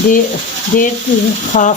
1.5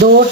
2